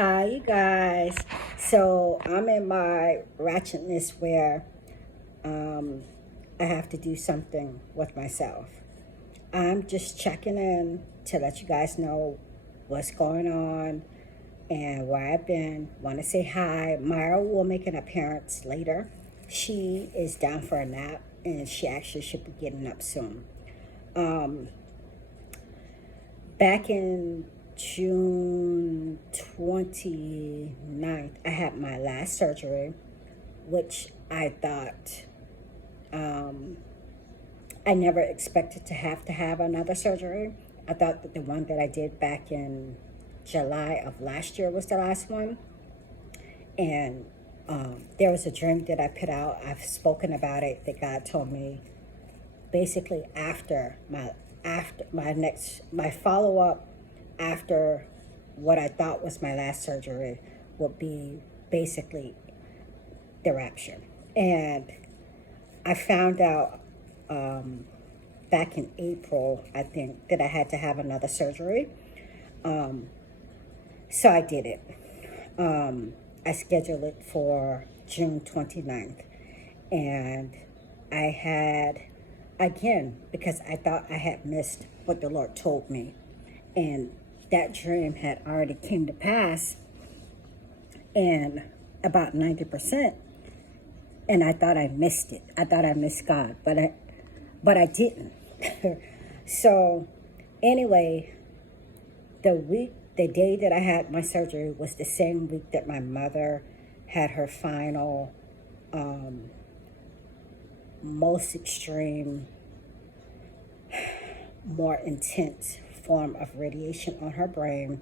Hi, you guys. So I'm in my ratchetness where um, I have to do something with myself. I'm just checking in to let you guys know what's going on and where I've been. Want to say hi. Myra will make an appearance later. She is down for a nap and she actually should be getting up soon. Um, Back in June 29th, I had my last surgery, which I thought um, I never expected to have another surgery. I thought that the one that I did back in July of last year was the last one. And there was a dream that I put out. I've spoken about it that God told me basically after my follow up after what I thought was my last surgery would be basically the rapture. And I found out back in April, I think, that I had to have another surgery. Um, so I did it. I scheduled it for June 29th. And I had, again, because I thought I had missed what the Lord told me. And that dream had already came to pass and about 90%. And I thought I missed it. I thought I missed God, but I didn't. So anyway, the day that I had my surgery was the same week that my mother had her final, most extreme, more intense form of radiation on her brain.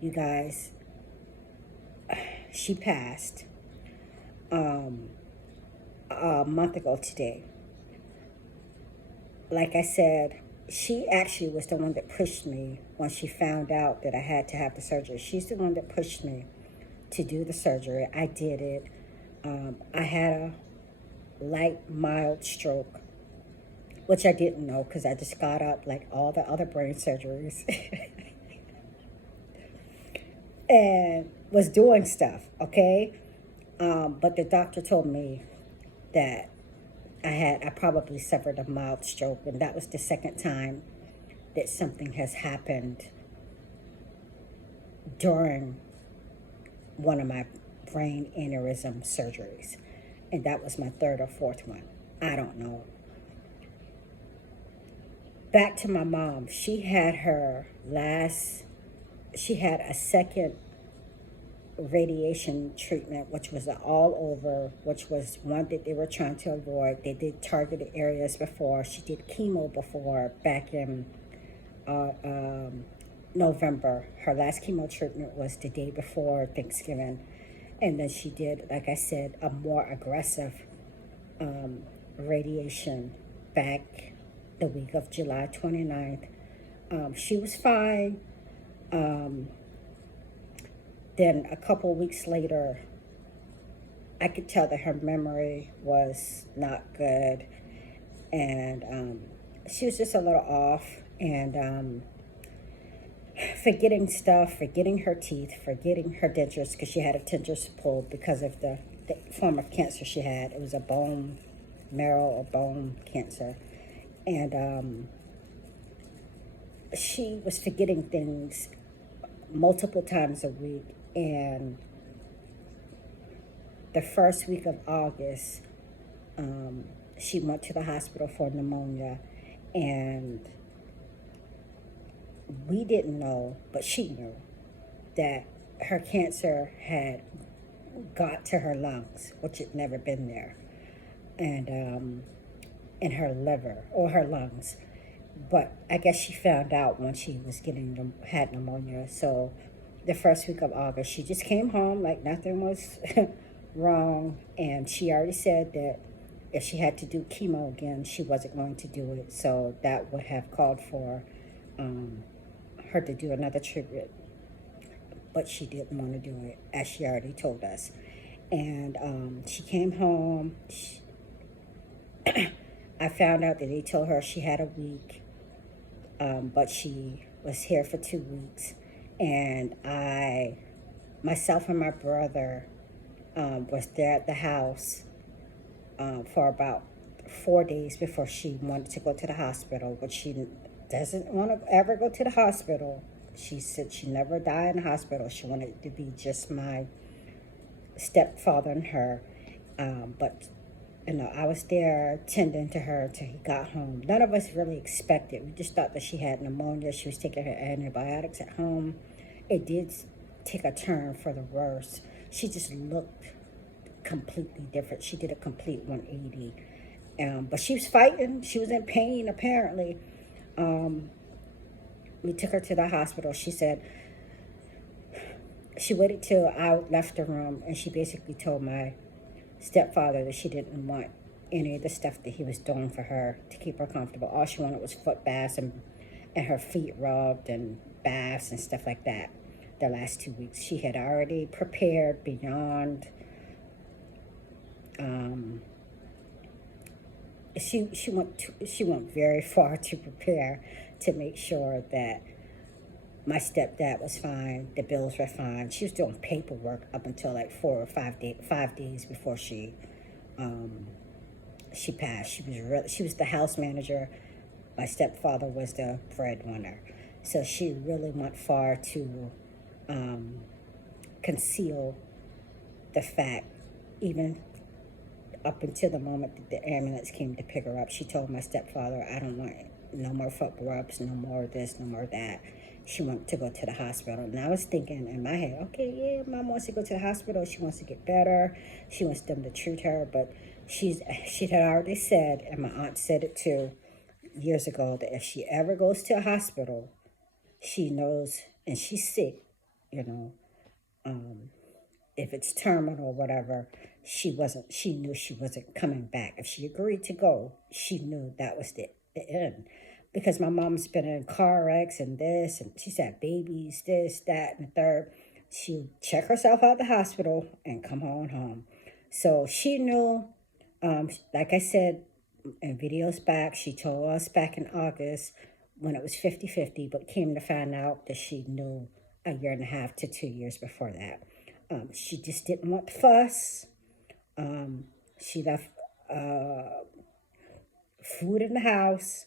You guys, she passed a month ago today. Like I said, she actually was the one that pushed me when she found out that I had to have the surgery. She's the one that pushed me to do the surgery. I did it. I had a light, mild stroke, which I didn't know because I just got up like all the other brain surgeries and was doing stuff, okay? But the doctor told me that I probably suffered a mild stroke, and that was the second time that something has happened during one of my brain aneurysm surgeries. And that was my third or fourth one. I don't know. Back to my mom. She had a second radiation treatment, which was an all over, which was one that they were trying to avoid. They did targeted areas before. She did chemo before back in uh, um, November. Her last chemo treatment was the day before Thanksgiving. And then she did, like I said, a more aggressive radiation back the week of July 29th. She was fine. Um, then a couple weeks later, I could tell that her memory was not good. And she was just a little off. And forgetting stuff, forgetting her teeth, forgetting her dentures because she had a dentures pulled because of the form of cancer she had. It was a bone marrow or bone cancer. And she was forgetting things multiple times a week. And the first week of August, she went to the hospital for pneumonia. And we didn't know, but she knew that her cancer had got to her lungs, which had never been there, and in her liver or her lungs. But I guess she found out when she was had pneumonia. So the first week of August, she just came home like nothing was wrong, and she already said that if she had to do chemo again, she wasn't going to do it. So that would have called for her to do another treatment, but she didn't want to do it, as she already told us. And she came home. I found out that they told her she had a week, but she was here for 2 weeks. And I myself and my brother was there at the house for about 4 days before she wanted to go to the hospital, but she doesn't want to ever go to the hospital. She said she never died in the hospital. She wanted it to be just my stepfather and her. But I was there tending to her until he got home. None of us really expected. We just thought that she had pneumonia. She was taking her antibiotics at home. It did take a turn for the worse. She just looked completely different. She did a complete 180. But she was fighting. She was in pain, apparently. We took her to the hospital. She said she waited till I left the room, and she basically told my stepfather that she didn't want any of the stuff that he was doing for her to keep her comfortable. All she wanted was foot baths and her feet rubbed and baths and stuff like that. The last 2 weeks, she had already prepared beyond. She went very far to prepare to make sure that my stepdad was fine, the bills were fine. She was doing paperwork up until like 5 days before she passed. She was the house manager. My stepfather was the breadwinner, so she really went far to conceal the fact. Even up until the moment that the ambulance came to pick her up, she told my stepfather, "I don't want no more foot rubs, no more this, no more that." She wanted to go to the hospital. And I was thinking in my head, okay, yeah, mom wants to go to the hospital. She wants to get better. She wants them to treat her. But she had already said, and my aunt said it too, years ago, that if she ever goes to a hospital, she knows, and she's sick, you know, if it's terminal or whatever, she knew she wasn't coming back. If she agreed to go, she knew that was the end. Because my mom's been in car wrecks and this, and she's had babies, this, that, and the third. She'd check herself out of the hospital and come on home. So she knew, like I said in videos back, she told us back in August when it was 50-50, but came to find out that she knew a year and a half to 2 years before that. She just didn't want the fuss. She left food in the house.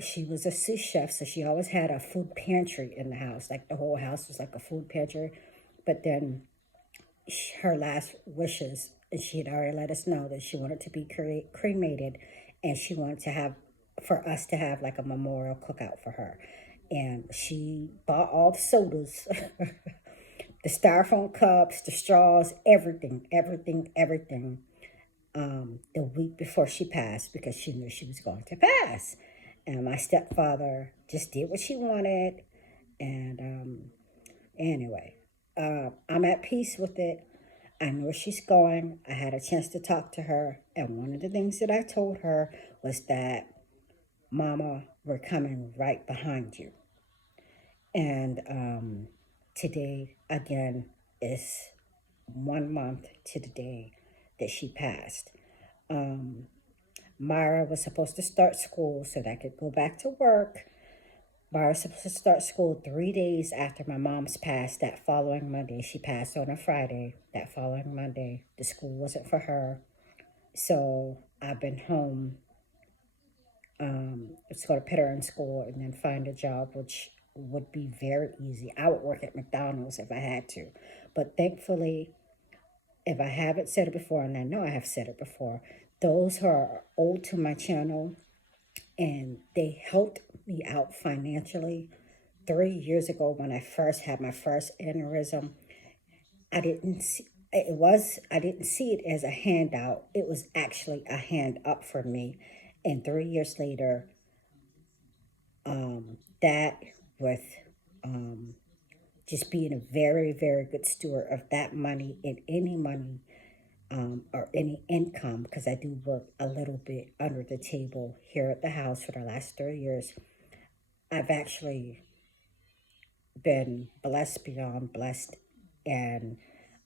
She was a sous chef, so she always had a food pantry in the house. Like the whole house was like a food pantry. But then her last wishes, and she had already let us know that she wanted to be cremated, and she wanted to have, for us to have like a memorial cookout for her. And she bought all the sodas, the styrofoam cups, the straws, everything, the week before she passed, because she knew she was going to pass. And my stepfather just did what she wanted. And anyway, I'm at peace with it. I know where she's going. I had a chance to talk to her. And one of the things that I told her was that, Mama, we're coming right behind you. And today, again, is 1 month to the day that she passed. Myra was supposed to start school so that I could go back to work. Myra was supposed to start school 3 days after my mom's passed. That following Monday, she passed on a Friday. That following Monday, the school wasn't for her. So I've been home. It's going to put her in school and then find a job, which would be very easy. I would work at McDonald's if I had to. But thankfully, if I haven't said it before, and I know I have said it before, those who are old to my channel, and they helped me out financially. 3 years ago, when I first had my first aneurysm, I didn't see it as a handout. It was actually a hand up for me. And 3 years later, that with just being a very, very good steward of that money and any money or any income, because I do work a little bit under the table here at the house for the last 3 years, I've actually been blessed beyond blessed, and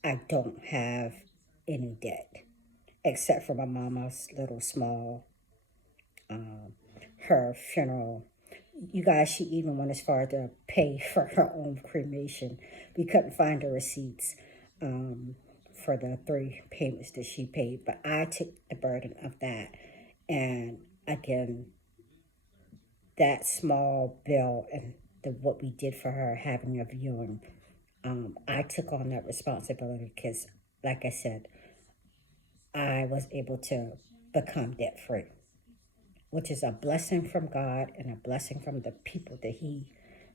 I don't have any debt except for my mama's little small, her funeral. You guys, she even went as far to pay for her own cremation. We couldn't find the receipts for the 3 payments that she paid, but I took the burden of that. And again, that small bill and what we did for her, having a viewing, I took on that responsibility because, like I said, I was able to become debt free, which is a blessing from God and a blessing from the people that He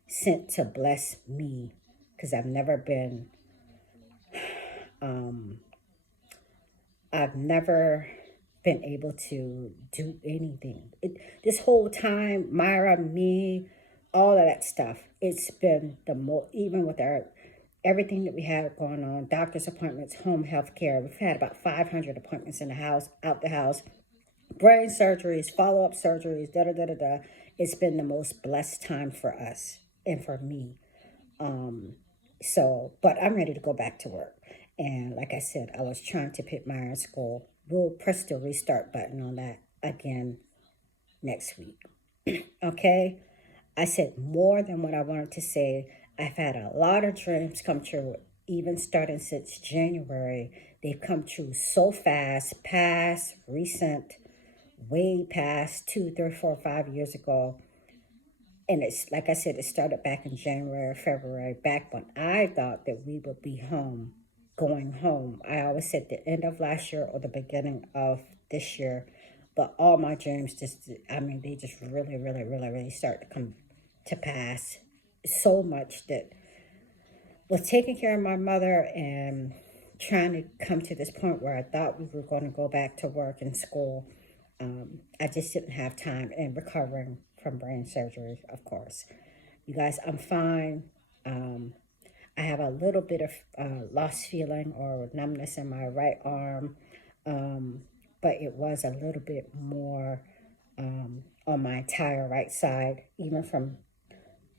sent to bless me, because I've never been able to do anything. This whole time, Myra, me, all of that stuff, it's been the most, even with everything that we had going on, doctor's appointments, home health care. We've had about 500 appointments in the house, out the house, brain surgeries, follow up surgeries, da da da da da. It's been the most blessed time for us and for me. So, but I'm ready to go back to work. And like I said, I was trying to pick my in school. We'll press the restart button on that again next week. Okay? I said more than what I wanted to say. I've had a lot of dreams come true, even starting since January. They've come true so fast, past, recent, way past 2, 3, 4, 5 years ago. And it's like I said, it started back in January, February, back when I thought that we would be home, going home. I always said the end of last year or the beginning of this year. But all my dreams just, I mean, they just really, really, really, really start to come to pass. So much that was taking care of my mother and trying to come to this point where I thought we were going to go back to work and school. I just didn't have time, and recovering from brain surgery, of course. You guys, I'm fine. I have a little bit of lost feeling or numbness in my right arm, but it was a little bit more on my entire right side, even from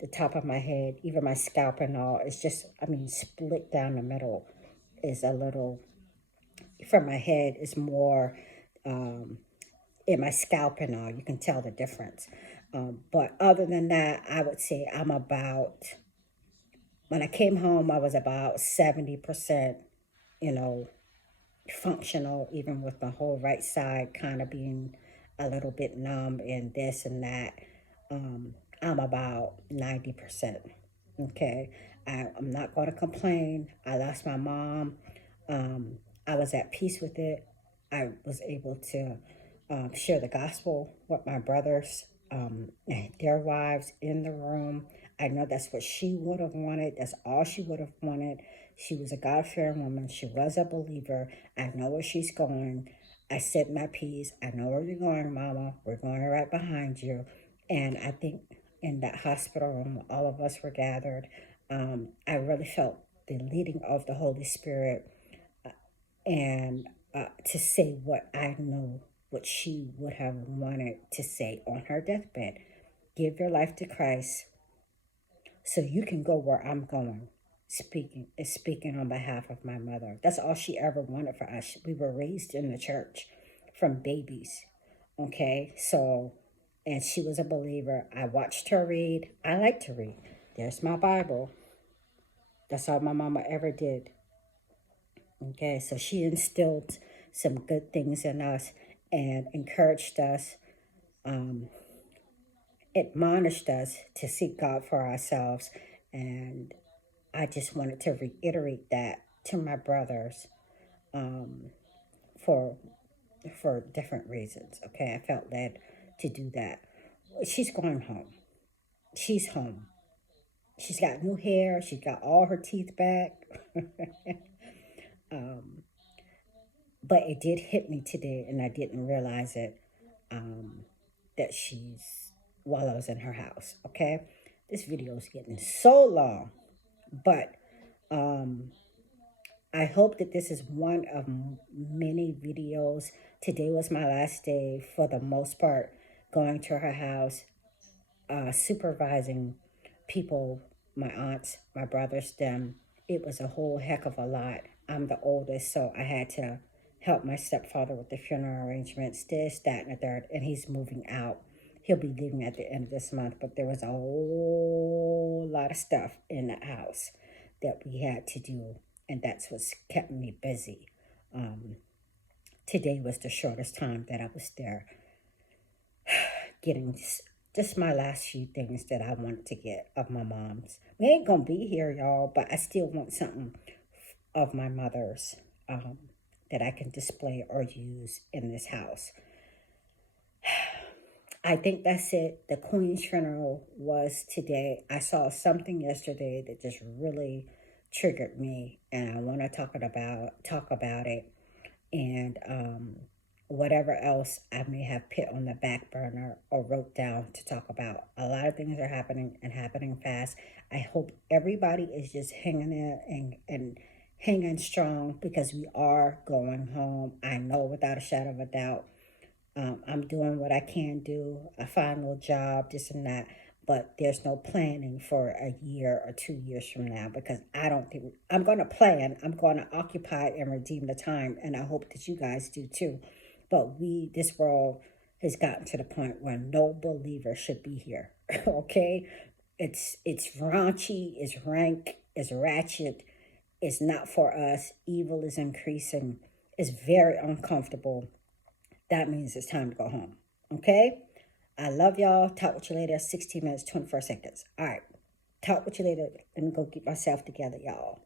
the top of my head, even my scalp and all. It's just, I mean, split down the middle is a little, from my head is more in my scalp and all. You can tell the difference. But other than that, I would say I'm about, when I came home, I was about 70%, you know, functional, even with my whole right side kind of being a little bit numb and this and that. I'm about 90%. Okay. I'm not going to complain. I lost my mom. I was at peace with it. I was able to share the gospel with my brothers and their wives in the room. I know that's what she would have wanted. That's all she would have wanted. She was a God-fearing woman. She was a believer. I know where she's going. I said my piece. I know where you're going, Mama. We're going right behind you. And I think in that hospital room, all of us were gathered. I really felt the leading of the Holy Spirit, and to say what I know, what she would have wanted to say on her deathbed. Give your life to Christ so you can go where I'm going. Speaking on behalf of my mother. That's all she ever wanted for us. We were raised in the church from babies. Okay, so, and she was a believer. I watched her read. I like to read. There's my Bible. That's all my mama ever did. Okay, so she instilled some good things in us and encouraged us, admonished us to seek God for ourselves. And I just wanted to reiterate that to my brothers for different reasons. Okay, I felt led to do that. She's going home. She's home. She's got new hair. She's got all her teeth back. But it did hit me today, and I didn't realize it, that she's, while I was in her house. Okay, this video is getting so long, but I hope that this is one of many videos. Today was my last day, for the most part, going to her house, supervising people, my aunts, my brothers, them. It was a whole heck of a lot. I'm the oldest, so I had to help my stepfather with the funeral arrangements, this, that, and the third, and he's moving out. He'll be leaving at the end of this month, but there was a whole lot of stuff in the house that we had to do, and that's what's kept me busy. Um, Today was the shortest time that I was there, getting just my last few things that I wanted to get of my mom's. We ain't gonna be here, y'all, but I still want something of my mother's that I can display or use in this house. I think that's it. The Queen's funeral was today. I saw something yesterday that just really triggered me, and I want to talk about it. And whatever else I may have put on the back burner or wrote down to talk about. A lot of things are happening and happening fast. I hope everybody is just hanging in and hanging strong, because we are going home. I know without a shadow of a doubt. I'm doing what I can do. I find a little job, this and that, but there's no planning for a year or 2 years from now, because I don't think I'm going to plan. I'm going to occupy and redeem the time, and I hope that you guys do too. But this world has gotten to the point where no believer should be here. Okay, it's raunchy, it's rank, it's ratchet. It's not for us. Evil is increasing. It's very uncomfortable. That means it's time to go home. Okay? I love y'all. Talk with you later. 16 minutes, 24 seconds. All right. Talk with you later. Let me go get myself together, y'all.